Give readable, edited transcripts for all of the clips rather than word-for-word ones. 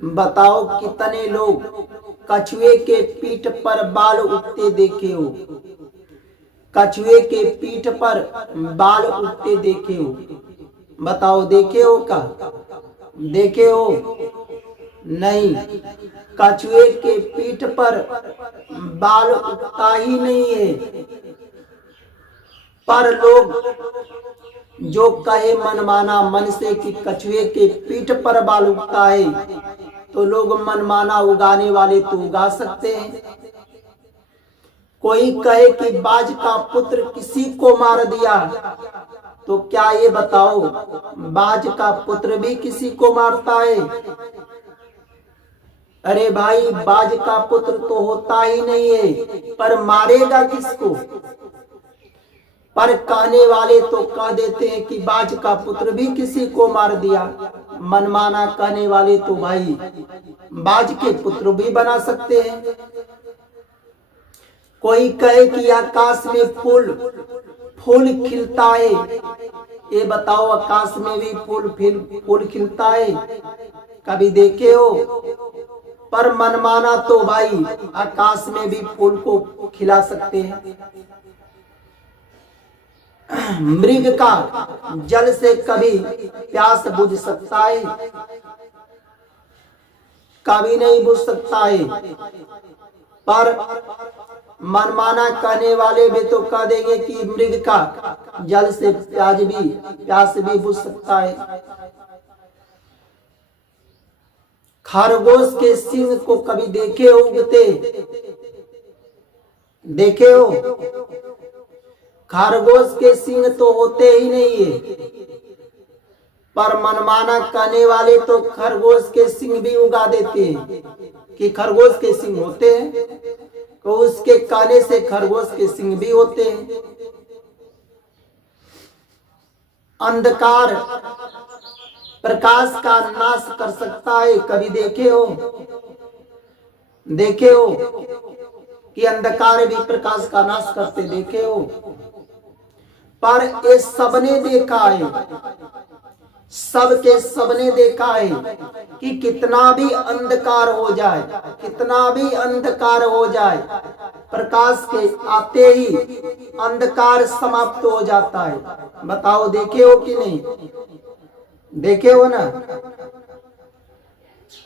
बताओ कितने लोग कछुए के पीठ पर बाल उगते देखे हो? कछुए के पीठ पर बाल उगते देखे हो? बताओ देखे हो का? देखे हो? नहीं, कछुए के पीठ पर बाल उगता ही नहीं है। पर लोग जो कहे मनमाना मन से कि कछुए के पीठ पर बाल उगता है, तो लोग मनमाना उगाने वाले तो उगा सकते हैं। कोई कहे कि बाज का पुत्र किसी को मार दिया, तो क्या ये बताओ बाज का पुत्र भी किसी को मारता है? अरे भाई, बाज का पुत्र तो होता ही नहीं है, पर मारेगा किसको? पर कहने वाले तो कह देते हैं कि बाज का पुत्र भी किसी को मार दिया। मनमाना कहने वाले तो भाई बाज के पुत्र भी बना सकते हैं। कोई कहे कि आकाश में फूल खिलता है, ये बताओ आकाश में भी फूल खिलता है? कभी देखे हो? पर मनमाना तो भाई आकाश में भी फूल को खिला सकते हैं। मृग का जल से कभी प्यास बुझ सकता है? कभी नहीं बुझ सकता है। पर मनमाना कहने वाले भी तो कह देंगे कि मृग का जल से प्यास भी बुझ सकता है। खरगोश के सिंह को कभी देखे हो उगते? देखे हो? खरगोश के सिंह तो होते ही नहीं है। पर मनमाना कहने वाले तो खरगोश के सिंह भी उगा देते हैं कि खरगोश के सिंह होते हैं, तो उसके कहने से खरगोश के सिंह भी होते हैं। अंधकार प्रकाश का नाश कर सकता है, कभी देखे हो? देखे हो कि अंधकार भी प्रकाश का नाश करते देखे हो? पर ये सबने देखा है, सबने देखा है कि कितना भी अंधकार हो जाए, कितना भी अंधकार हो जाए, प्रकाश के आते ही अंधकार समाप्त हो जाता है। बताओ देखे हो कि नहीं? देखे हो ना?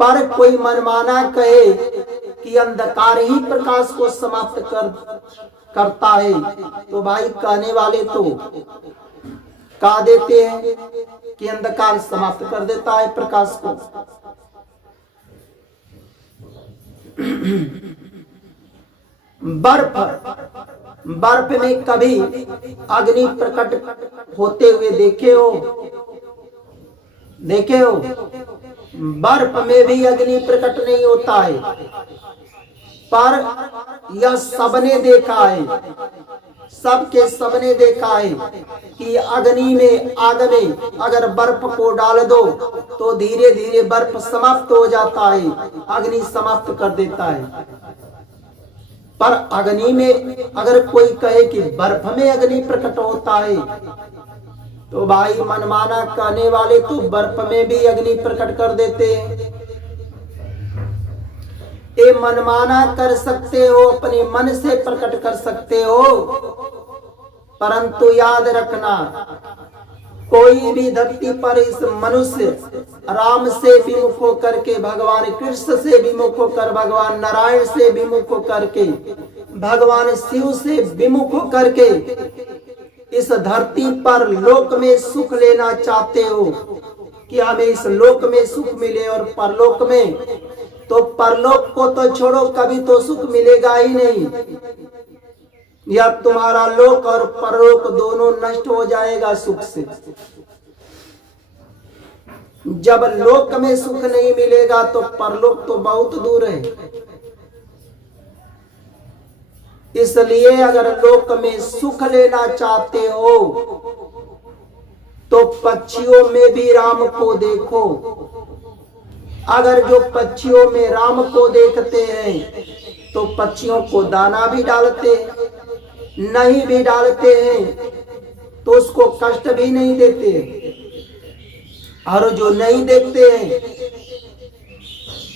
पर कोई मनमाना कहे कि अंधकार ही प्रकाश को समाप्त करता है, तो भाई कहने वाले तो कह देते हैं कि अंधकार समाप्त कर देता है प्रकाश को। बर्फ में कभी अग्नि प्रकट होते हुए देखे हो? देखे हो? बर्फ में भी अग्नि प्रकट नहीं होता है। पर यह सबने देखा है, सबने देखा है कि अग्नि में आग में अगर बर्फ को डाल दो तो धीरे धीरे बर्फ समाप्त हो जाता है, अग्नि समाप्त कर देता है। पर अग्नि में अगर कोई कहे कि बर्फ में अग्नि प्रकट होता है, तो भाई मनमाना कहने वाले तो बर्फ में भी अग्नि प्रकट कर देते हैं। ये मनमाना कर सकते हो, अपने मन से प्रकट कर सकते हो, परंतु याद रखना कोई भी धरती पर इस मनुष्य राम से विमुख होकर के, भगवान कृष्ण से विमुख होकर, भगवान नारायण से विमुख होकर के, भगवान शिव से विमुख होकर के इस धरती पर लोक में सुख लेना चाहते हो कि हमें इस लोक में सुख मिले और परलोक में, तो परलोक को तो छोड़ो, कभी तो सुख मिलेगा ही नहीं। या तुम्हारा लोक और परलोक दोनों नष्ट हो जाएगा सुख से। जब लोक में सुख नहीं मिलेगा तो परलोक तो बहुत दूर है। इसलिए अगर लोक में सुख लेना चाहते हो तो पक्षियों में भी राम को देखो। अगर जो पक्षियों में राम को देखते हैं तो पक्षियों को दाना भी डालते हैं, नहीं भी डालते हैं तो उसको कष्ट भी नहीं देते। और जो नहीं देखते हैं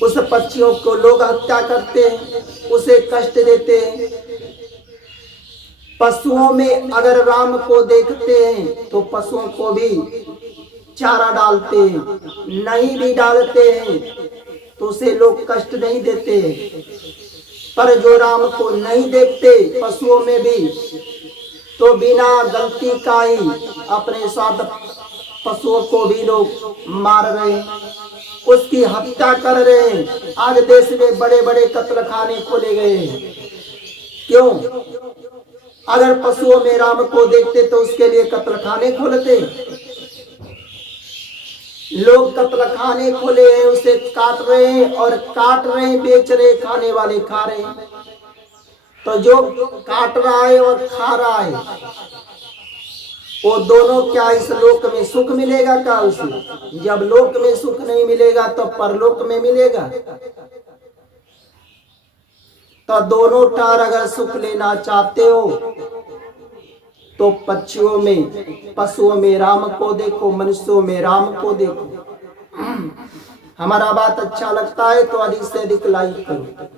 उस पक्षियों को लोग हत्या करते हैं, उसे कष्ट देते हैं। पशुओं में अगर राम को देखते हैं तो पशुओं को भी चारा डालते हैं, नहीं भी डालते हैं तो उसे लोग कष्ट नहीं देते। पर जो राम को नहीं देखते पशुओं में भी, तो बिना गलती का ही अपने साथ पशुओं को भी लोग मार रहे हैं, उसकी हत्या कर रहे हैं। आज देश में बड़े बड़े कत्लखाने खोले गए हैं। क्यों? अगर पशुओं में राम को देखते तो उसके लिए कत्लखाने खोलते। लोग कत्लखाने खोले हैं, उसे काट रहे हैं और काट रहे हैं, बेच रहे, खाने वाले खा रहे हैं। तो जो काट रहा है और खा रहा है, वो दोनों क्या इस लोक में सुख मिलेगा क्या उसे? जब लोक में सुख नहीं मिलेगा तो परलोक में मिलेगा। तो दोनों टार अगर सुख लेना चाहते हो तो पक्षियों में, पशुओं में राम को देखो, मनुष्यों में राम को देखो। हमारा बात अच्छा लगता है तो अधिक से अधिक लाइक करो।